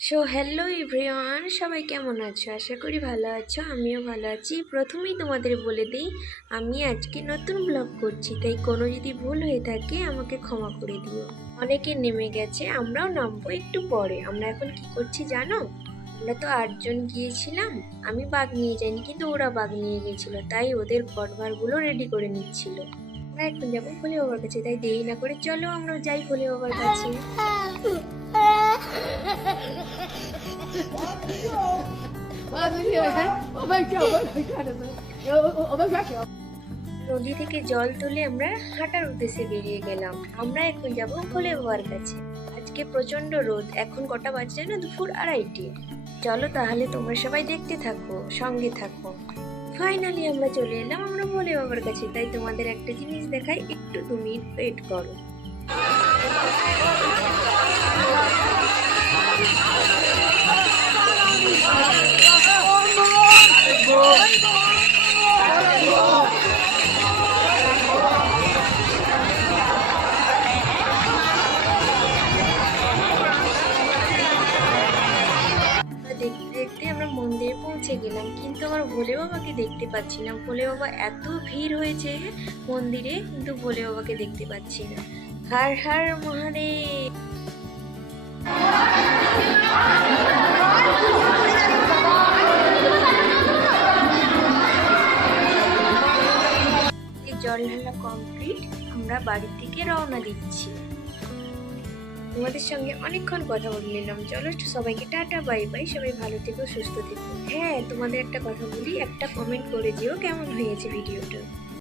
Hello everyone, সবাই কেমন আছো? আশা করি ভালো আছো। আমিও ভালো আছি। প্রথমেই তোমাদের বলে দিই, আমি আজকে নতুন ব্লগ করছি, তাই কোনো যদি ভুল হয়ে থাকে আমাকে ক্ষমা করে দিও। অনেকে নেমে গেছে, আমরাও নামবো একটু পরে। আমরা এখন কি করছি জানো? আমরা তো 8 জন গিয়েছিলাম। আমি বাগ নিয়ে যাইনি, কিন্তু ওরা বাগ নিয়ে গিয়েছিল, তাই ওদের ঘরবারগুলো রেডি করে নিচ্ছিল। আমরা এখন যাবো ভোলে বাবার কাছে, তাই দেরি না করে চলো আমরা যাই ভোলে বাবার কাছে। নদী থেকে জল তুলে আমরা হাঁটার উদ্দেশ্যে বেরিয়ে গেলাম। আমরা এখন যাব ভোলে বাবার কাছে। আজকে প্রচন্ড রোদ। এখন কটা বাজে জানো? দুপুর 2:30। চলো তাহলে তোমরা সবাই দেখতে থাকো, সঙ্গে থাকো। ফাইনালি আমরা চলে এলাম আমরা ভোলে বাবার কাছে। তাই তোমাদের একটা জিনিস দেখাই, একটু 2 মিনিট ওয়েট করো। দেখতে দেখতে আমরা মন্দিরে পৌঁছে গেলাম, কিন্তু আমার ভোলে বাবাকে দেখতে পাচ্ছি না। ভোলে বাবা এত ভিড় হয়েছে মন্দিরে, কিন্তু ভোলে বাবাকে দেখতে পাচ্ছি না। হর হর মহাদেব। জল ঢালা কমপ্লিট, আমরা বাড়ি থেকে রওনা দিচ্ছি। তোমাদের সঙ্গে অনেকক্ষণ কথা বলে নিলাম। চলো সবাইকে টাটা বাই বাই। সবাই ভালো থেকো, সুস্থ থেকো। হ্যাঁ, তোমাদের একটা কথা বলি, একটা কমেন্ট করে দিও কেমন হয়েছে ভিডিওটা।